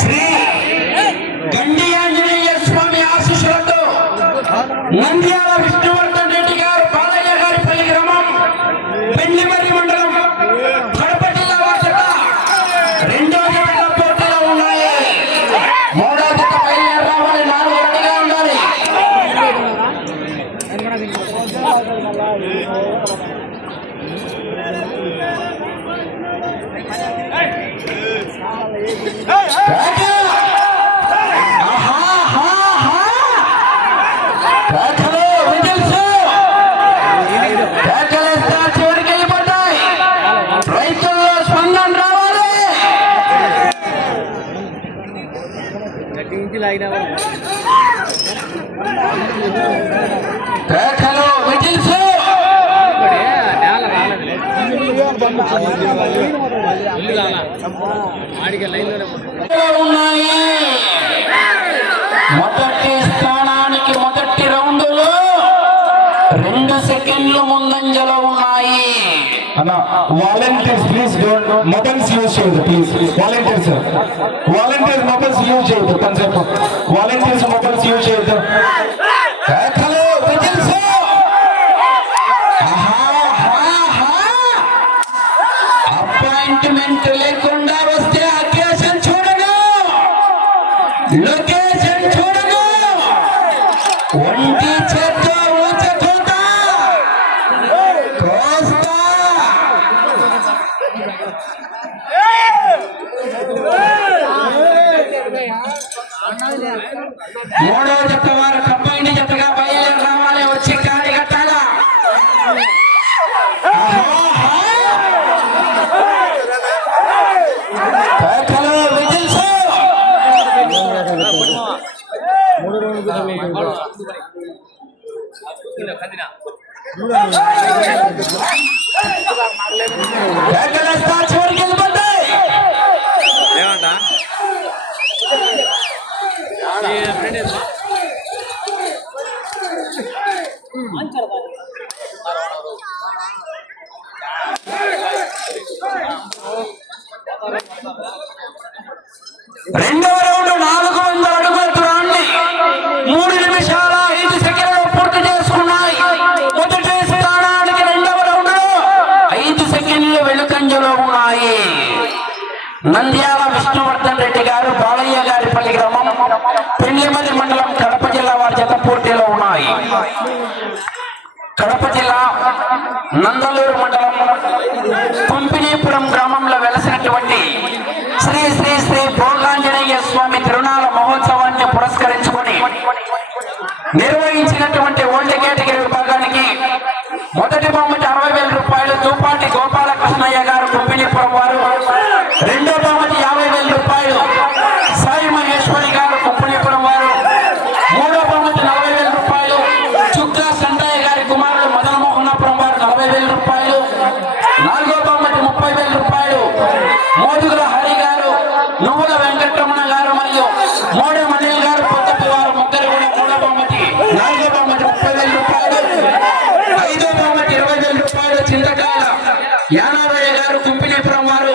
శ్రీ గండి ఆంజనేయ స్వామి ఆశీస్సులతో నంద్యాల విష్ణువర్ధన్ రెడ్డి గారు బాలయ్య గారి పల్లి గ్రామం పెండ్లిమర్రి మండలం కడప జిల్లా వార్త రెండో జత పోటీలో ఉన్నాయి. మూడో జత బయలుదేరి రావాలి, 4 రెడీగా ఉండాలి. మొదటి స్థానానికి మొదటి రౌండ్లో 2 సెకండ్లు ముందంజలో ఉన్నాయి. అన్న volunteers please don't mobiles use చేయదు ప్లీజ్. వాలంటీర్స్ మొబైల్స్ యూజ్ చేయదు, కొంచెంసేపు వాలంటీర్స్ మొబైల్స్ యూజ్ చేయొద్దు. అపాయింట్మెంట్ లేకుండా వస్తే అకేషన్ చూడను, లొకేషన్ చూడను, ఒంటి చేత్తో ఊచకోతా కోస్తా. మూడో జత వారు కంబైండ్ జతగా బయలుదేరి రావాలి, వచ్చి కాడి కట్టాలా. రెండవ రౌండ్ 400 అడుగుల దూరాన్ని 3 నిమిషాల 5 సెకండ్లు పూర్తి చేసుకున్నాయి. మొదటి స్థానానికి రెండవ రౌండ్ లో 5 సెకండ్లు వెనుకంజలో ఉన్నాయి. నంద్యాల విష్ణువర్ధన్ రెడ్డి గారు బాలయ్య గారి పల్లి గ్రామం పెండ్లిమర్రి మండలం కడప జిల్లా వారి జత పోటీలో ఉన్నాయి. కడప జిల్లా నందలూరు మండలం పంపిణీపురం గ్రామంలో వెలసినటువంటి శ్రీ శ్రీ శ్రీ భోగాంజనేయ స్వామి తిరునాళ మహోత్సవాన్ని పురస్కరించుకొని నిర్వహించినటువంటి ఓల్డ్ కేటగిరీ విభాగానికి మొదటి బహుమతి 60,000 రూపాయలు తూపాటి గోపాలకృష్ణయ్య గారు పంపిణీపురం వారు, రెండో బహుమతి 50,000 రూపాయలు సాయి మహేశ్వరి గారు పంపిణీపురం వారు, మూడో బహుమతి 40,000 రూపాయలు చుక్కా సంతయ్య గారి కుమారుడు మదనమోహనాపురం వారు 40,000 రూపాయలు, నాలుగో బహుమతి 30,000 రూపాయలు మోదుగుల హరి గారు, నువ్వుల వెంకటరమణ గారు మరియు మోడే మనీల్ గారు పొత్తపి వారు ముగ్గురు కూడా మూడో బహుమతి, నాలుగో బహుమతి 30,000 రూపాయలు, ఐదో బహుమతి 20,000 రూపాయలు చింతకాయల యానారయ్య గారు కుంపినీపురం వారు,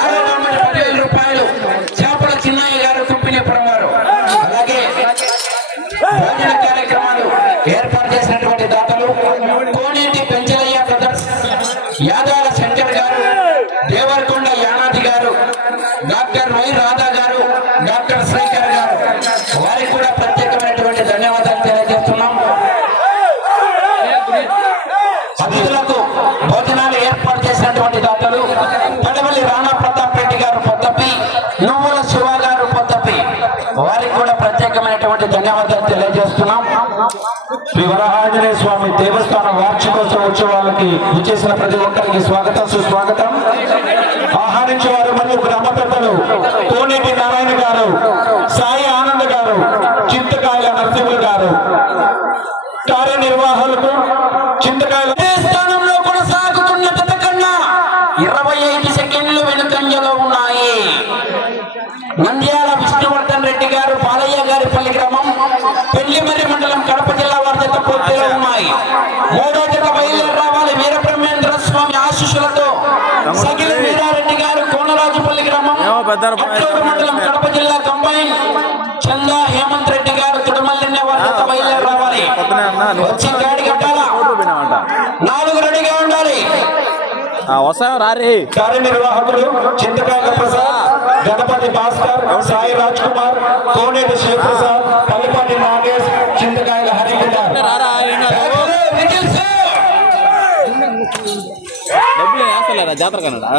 ఆరో బహుమతి 10,000 రూపాయలు చేపల చిన్నయ్య గారు కుంపినీపురం వారు. అలాగే భోజన కార్యక్రమాలు ఏర్పాటు చేసినటువంటి దాతలు కోనేటి పెంచలయ్య బ్రదర్స్, యాదాల శంకర్ గారు, దేవరకొండ యానాది గారు, డాక్టర్ వై రాధా గారు, డాక్టర్ శ్రీకర్ గారు, వారికి కూడా ప్రత్యేకమైనటువంటి ధన్యవాదాలు తెలియజేస్తున్నాం. అతిథులకు భోజనాలు ఏర్పాటు చేసినటువంటి దాతలు పడవల్లి రాణా ప్రతాప్ రెడ్డి గారు పొత్తపి, నువ్వుల శివ గారు పొత్తపి, వారికి కూడా ప్రత్యేకమైనటువంటి ధన్యవాదాలు తెలియజేస్తున్నాం. శ్రీ వరహాంజనేయ స్వామి దేవస్థానం వార్షికోత్సవ ఉత్సవాలకి విచ్చేసిన ప్రతి ఒక్కరికి స్వాగతం సుస్వాగతం. ఆహ్వానించేవారు మరియు గ్రామ పెద్దలు కోనేటి నారాయణ గారు, సాయి ఆనంద్ గారు, చింతకాయల నరసింహులు గారు, కార్యనిర్వాహకులకు చింతకాయల స్థానంలో కొనసాగుతున్న జత కన్నా 25 సెకండ్లు వెనుకంజలో ఉన్నాయి. నంద్యాల విష్ణువర్ధన్ రెడ్డి గారు బాలయ్య గారి పల్లి గ్రామం పెండ్లిమర్రి మండలం కడప జిల్లా వారి జత పోటీలో ఉన్నాయి. మూడో జత బయలుదేరి రావాలి, వీరబ్రహ్మేంద్ర స్వామి ఆశీస్సులతో సగిలి వీరారెడ్డి గారు కోనరాజుపల్లి గ్రామం అట్లూరు మండలం కడప జిల్లా కంబైన్ చందా హేమంత్ రెడ్డి గారు తుడమల్లినే వాళ్ళతో బయలుదేరి రావాలి. వచ్చి గాడి కట్టాలా, 4 రెడీగా ఉండాలి. వస్తాం రారి. కార్యనిర్వాహకులు చింతకాయల ప్రసాద్, గణపతి భాస్కర్, సాయి రాజ్ కుమార్, కోనేటి శివప్రసాద్, పల్లిపాటి నాగేష్, చింతకాయల హరికుమార్. డబ్బులు వేస్తలేరా జాతర కన్నడా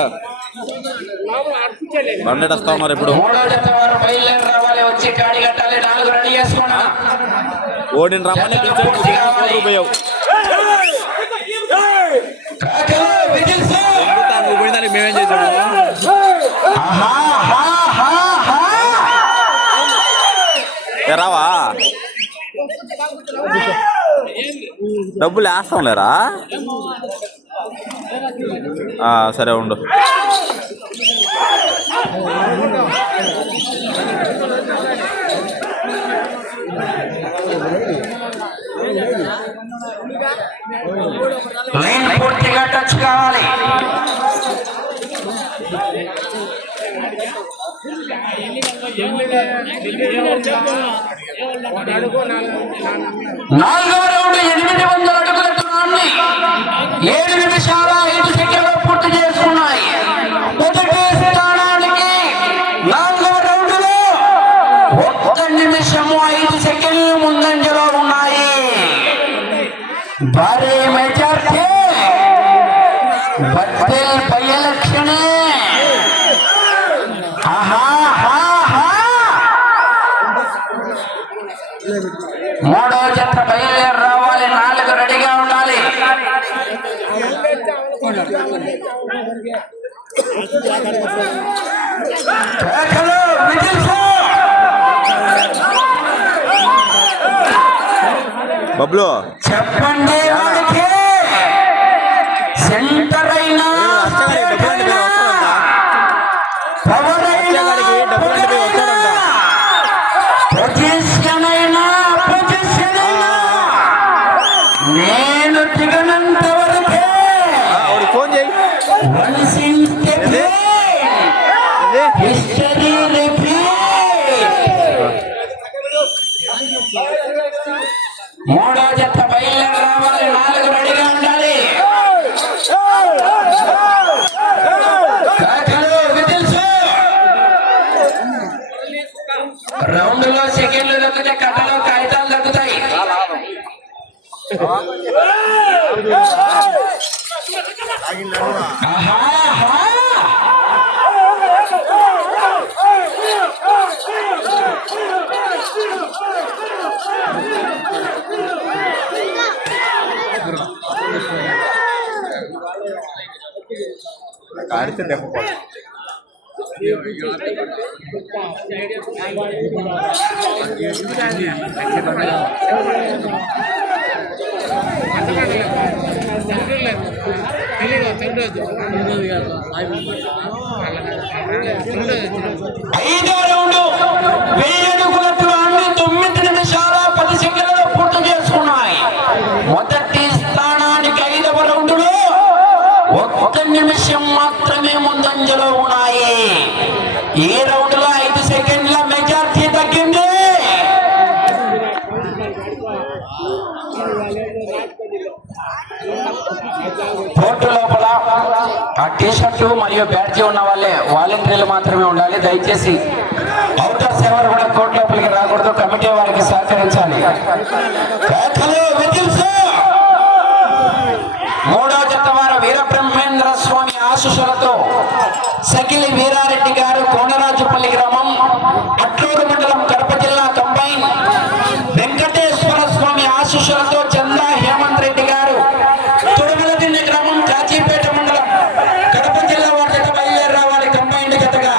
బండెడ్ వస్తాం మరి ఇప్పుడు. 3వ జత వారు బయలుదేరి రావాలి. వచ్చి గాడి కట్టాలి. 4 రెడీ చేసుకున్నా. ఓడిని రమ్మని పోయావు పోయిందానికి మేమేం చేసాము. రావా డబ్బులు వేస్తాం లేరా. సరే ఉండు. లైన్ పూర్తిగా టచ్ కావాలి. నాలుగవ రౌండ్ 800 అడుగుల దూరాన్ని 7 నిమిషాల 5 సెకండ్లు పూర్తి చేసుకున్నాయి. మొదటి స్థానానికి 4వ రౌండ్ లో 1 నిమిషం 5 సెకండ్లు ముందంజలో ఉన్నాయి. భారీ మెజార్టీ బట్టెల్ బై ఎలక్షన్. మూడో జత బయలుదేరి రావాలి. 4 రెడీగా ఉండాలి. బబ్లు చెప్పండి వాడికి సెంటర్ అయినా పవర్ అయినా పొజిషన్ అయినా నేను దిగనంత వరకే ఫోన్ చేయి. History repeat. 3వ జత బయలుదేరి రావాలి. 4 రెడీగా ఉండాలి. రౌండ్ లో సెకండ్లు దక్కుతాయి, కట్టలో కాగితాలు దక్కుతాయి. కాడితే దెబ్బ 5వ రౌండ్ 1000 అడుగుల దూరాన్ని 9 నిమిషాల 10 సెకండ్లలో పూర్తి చేసుకున్నాయి. మొదటి స్థానానికి 5వ రౌండ్ లో 1 నిమిషం మాత్రమే ముందంజలో ఉన్నాయి. ఈ రౌండ్ లో 5 సెకండ్ల మెజార్టీ తగ్గింది. కోర్టు లోపల ఆ టీషర్టు మరియు బ్యాడ్జీ ఉన్న వాళ్ళే వాలంటీర్లు మాత్రమే ఉండాలి. దయచేసి అవుటర్స్ ఎవరు కూడా కోర్టు లోపలికి రాకూడదు. కమిటీ వారికి సహకరించాలి. 3వ జత వారు వీరబ్రహ్మేంద్ర స్వామి ఆశీస్సులతో సగిలి వీరారెడ్డి గారు కోనరాజుపల్లి గ్రామం అట్లూరు మండలం కడప జిల్లా కంబైన్ వెంకటేశ్వర స్వామి ఆశీస్సులతో చందా హేమంత్ రెడ్డి గారు తుడమలదిన్నె గ్రామం కాజీపేట మండలం కడప జిల్లా వారి జత బయలుదేరి రావాలి. కంబైన్ జతగా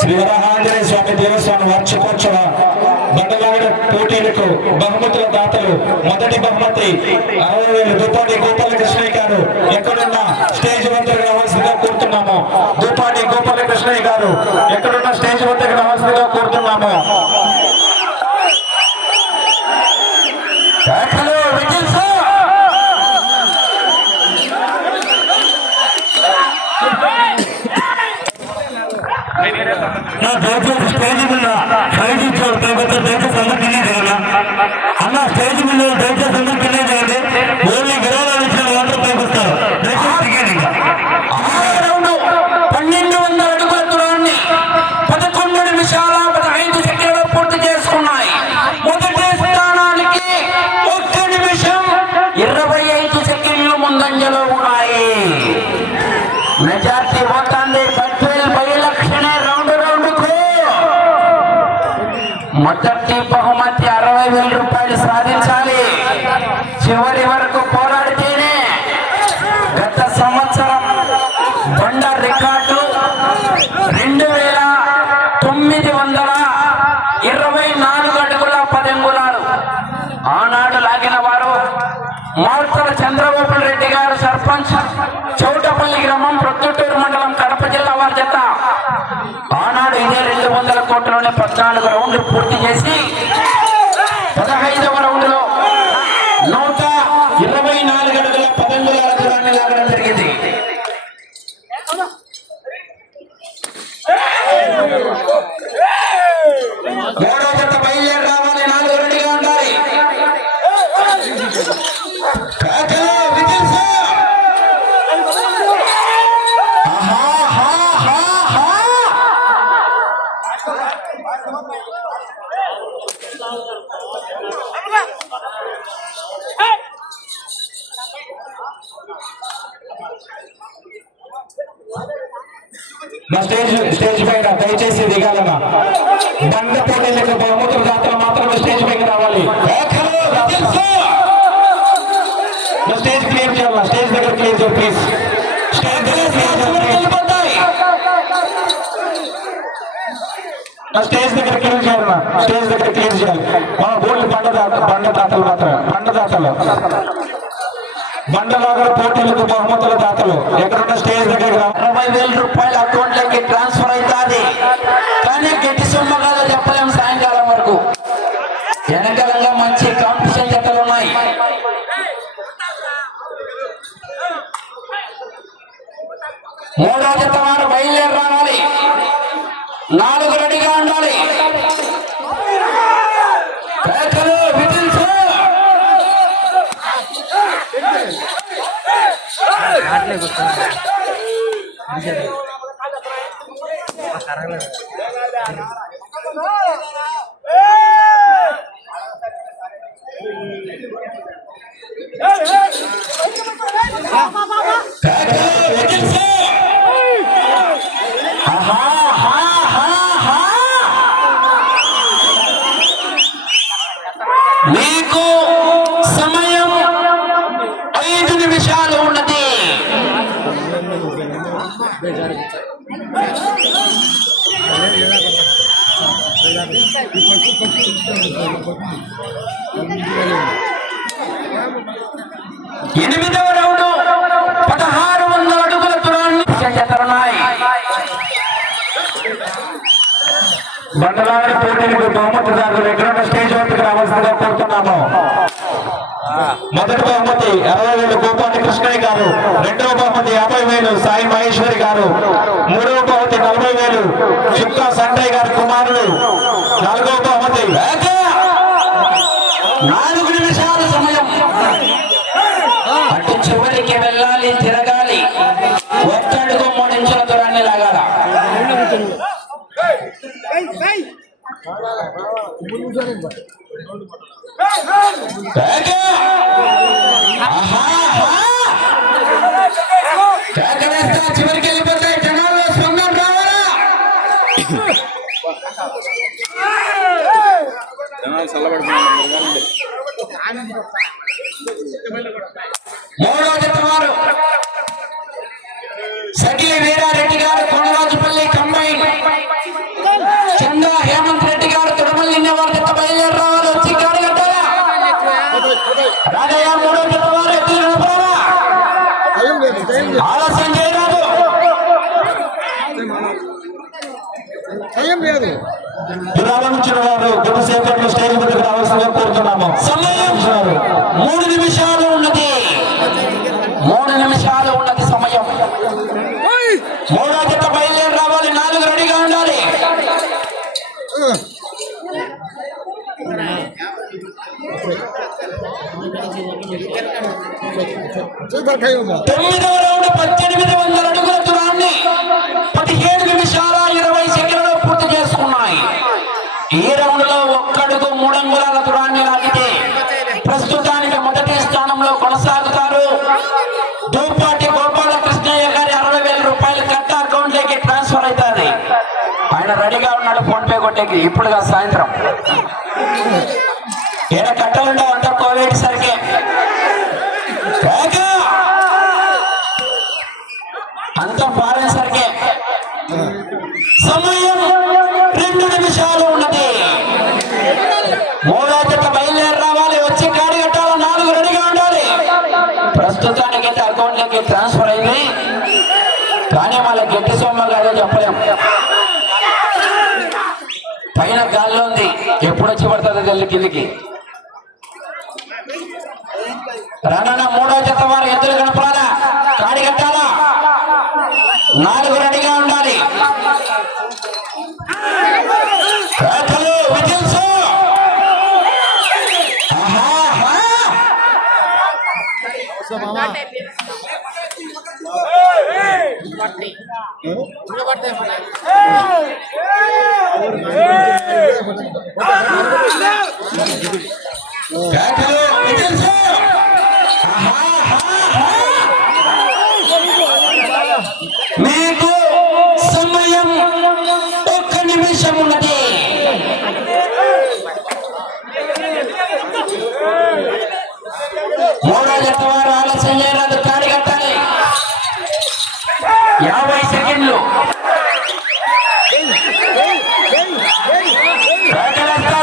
శ్రీ వరహాంజనేయ స్వామి దేవస్థానం వార్షికోత్సవ బండలాగడ పోటీలకు బహుమతుల దాతలు మొదటి బహుమతి 60,000 దుపాటి గోపాలకృష్ణయ్య గారు ఎక్కడున్న స్టేజ్ వద్దకు రావాల్సిందిగా కోరుతున్నాము. దుపాటి గోపాలకృష్ణయ్య గారు ఎక్కడున్న స్టేజ్ వద్దకు రావాల్సిందిగా కోరుతున్నాము. స్టేజ్ మీద ప్రైజ్ ఇచ్చారు దయచేసి అందరూ తెలియజేయాలి అన్న. స్టేజ్ మీద దయచేసి అందరూ తెలియజేయండి. ఓన్లీ గెలవాలని ఇచ్చిన వాటర్ పైకొస్తారు. దయచేసి టికెట్ 1200 అడుగుల దూరాన్ని 11 నిమిషాల 15 సెకండ్లలో పూర్తి చేసుకున్నాయి. మొదటి స్థానానికి 1 నిమిషం 25 సెకండ్లు ముందంజలో ఉన్నాయి. మెజార్టీ పోతాంది. బద్వేల్ బై ఎలక్షన్ రౌండ్కు మొదటి బహుమతి 60,000 రూపాయలు సాధించాలి. చివరి వరకు పోరాడితేనే గత సంవత్సరం బండ రికార్డు 2,924 అడుగుల 10 అంగుళాలు. ఆనాడు లాగిన వారు మార్తల చంద్రబాబు రెడ్డి గారు, సర్పంచ్, చౌటపల్లి గ్రామం, ప్రొద్దుటూరు మండలం, కడప జిల్లా వారి జత. ఆనాడు ఇదే 200 కోట్లలోనే 14 రౌండ్లు పూర్తి చేసి 15వ రౌండ్లో 124 అడుగుల 10 అంగుళాల దూరాన్ని లాగడం జరిగింది. మూడో జత బయలుదేరి రావాలి. 4 రెడీగా ఉండాలి. నా స్టేజ్ పైన దయచేసి దిగాలన్నా. బండ పోటీలకు బహుమతుల దాతలు మాత్రమే స్టేజ్ పైకి రావాలి. నా స్టేజ్ క్లియర్ చేయాలి. స్టేజ్ దగ్గర క్లియర్ చేయాలి ప్లీజ్. స్టేజ్ దగ్గర క్లియర్ చేయాలి. నా స్టేజ్ దగ్గర క్లియర్ చేయాలన్నా. స్టేజ్ దగ్గర క్లియర్ చేయాలి. మన బోర్డు బండ దాతలు మాత్రమే. బండ దాతలు బండలాగల పోటీలకు బహుమతుల దాతలు ఎక్కడున్న స్టేజ్ దగ్గర 60,000 రూపాయలు అకౌంట్లకి ట్రాన్స్ఫర్ అవుతుంది. కానీ గట్టి సొమ్మగాలో చెప్పలేము. సాయంకాలం వరకు వెనకాలంగా మంచి కాంపిటీషన్ జతలు ఉన్నాయి. మూడో జత వారు బయలుదేరి రావాలి. 4 రెడీగా ఉండాలి. మీకు సమయం 5 నిమిషాలు ఉన్నది. ఎనిమిదవ రౌండ్ 1600 అడుగుల దూరాన్ని జతలున్నాయి. బండలాగల పోటీలకు బహుమతి దాతలు ఎక్కడున్న స్టేజ్ వద్దకు రావాల్సిందిగా కోరుతున్నాము. మొదటి బహుమతి 60,000 గోపాలి కృష్ణయ్య గారు. రెండవ బహుమతి 50,000 సాయి మహేశ్వరి గారు. మూడవ బహుమతి 40,000 చుక్కా సంటయ్య గారి కుమారుడు. నాలుగవ బహుమతి 4 నిమిషాల సమయం. అటు చివరికి వెళ్ళాలి, తిరగాలి. ఒక్కడుగు 3 ఇంచుల దూరాన్ని లాగాల. చివరికి వెళ్ళిపోతాయి. జనాల్లో స్పందన రావాలా? మూడో జత వారు సగిలి వీరారెడ్డి గారు, కొనరాజుపల్లి కంబైన్. లింగా హేమంత్ రెడ్డి గారు తిరుమల వారి జత బయలుదేరి రావాలి. వచ్చి కాడి కట్టారా రాజయ్య మూడో జత వారు ఎత్తులు నడపాలా. ఆలస్యం చేయరాదు. విరాళం ఇచ్చిన వారు కొద్దిసేపట్లో స్టేజ్ మీదకి రావాల్సిందిగా కోరుతున్నాము. సమయం 3 నిమిషాలు ఉన్నది. 3 నిమిషాలు ఉన్నది సమయం. మూడో జత బయలుదేరి రావాలి. 4 రెడీగా ఉండాలి. తొమ్మిదవ రౌండ్ 1800 అడుగుల దూరాన్ని 17 నిమిషాల 20 సెకండ్లలో పూర్తి చేసుకున్నాయి. ఈ రౌండ్ లో ఒక్కడుగు 3 అంగుళాల దూరాన్ని లాగితే ప్రస్తుతానికి మొదటి స్థానంలో కొనసాగుతారు. దూపాటి గోపాలకృష్ణయ్య గారి 60,000 రూపాయలు కట్ట అకౌంట్ లోకి ట్రాన్స్ఫర్ అవుతుంది. ఆయన రెడీగా ఉన్నాడు ఫోన్ పే కొట్టేకి. ఇప్పుడుగా సాయంత్రం ఏడ కట్టలుండవు, అంతా కోవిడ్ సరికే. అంత ఫారెన్ సరికే. సమయం 2 నిమిషాలు ఉన్నది. మూడో జత బయలుదేరి రావాలి. వచ్చి కాడి కట్టాలి. 4 రెడీగా ఉండాలి. ప్రస్తుతానికి అకౌంట్ లోకి ట్రాన్స్ఫర్ అయింది, కానీ మళ్ళీ గట్టి సొమ్మ కాదో చెప్పలేం. పైన గాల్లో ఉంది, ఎప్పుడు వచ్చి పడుతుంది గల్లి కిందికి. రానున్న మూడో జత వారు ఎద్దులు కనపాలా, కాడి కట్టాలా. 4 రెడీగా ఉండాలి. మీకు సమయం 1 నిమిషం ఉన్నది. మూడో జత వారు ఆలస్యం చేయరాదు, కాడి కట్టాలి. 50 సెకండ్లు.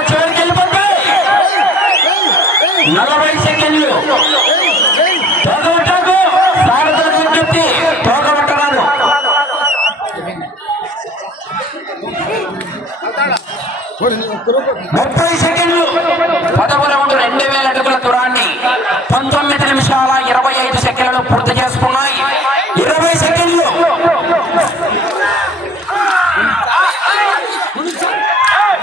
చివరికి వెళ్ళిపోతాయి. 40 సెకండ్లు. తోగబట్టాకు సారథుల విజ్ఞప్తి, తోగబట్టరాదు. 30 సెకండ్లు. 10వ రౌండ్ 2000 అడుగుల దూరాన్ని 19 నిమిషాల 25 సెకండ్లు పూర్తి చేసుకున్నాయి. 20 సెకండ్లు.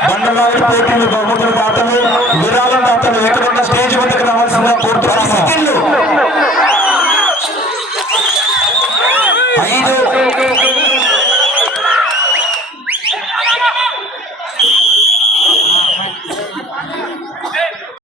బండలాగి పోటీలు బహుమతుల దాతలు విరాళం దాతలు ఎక్కడున్న స్టేజ్ వద్దకు రావాల్సిందిగా కోరుతున్నాము. 5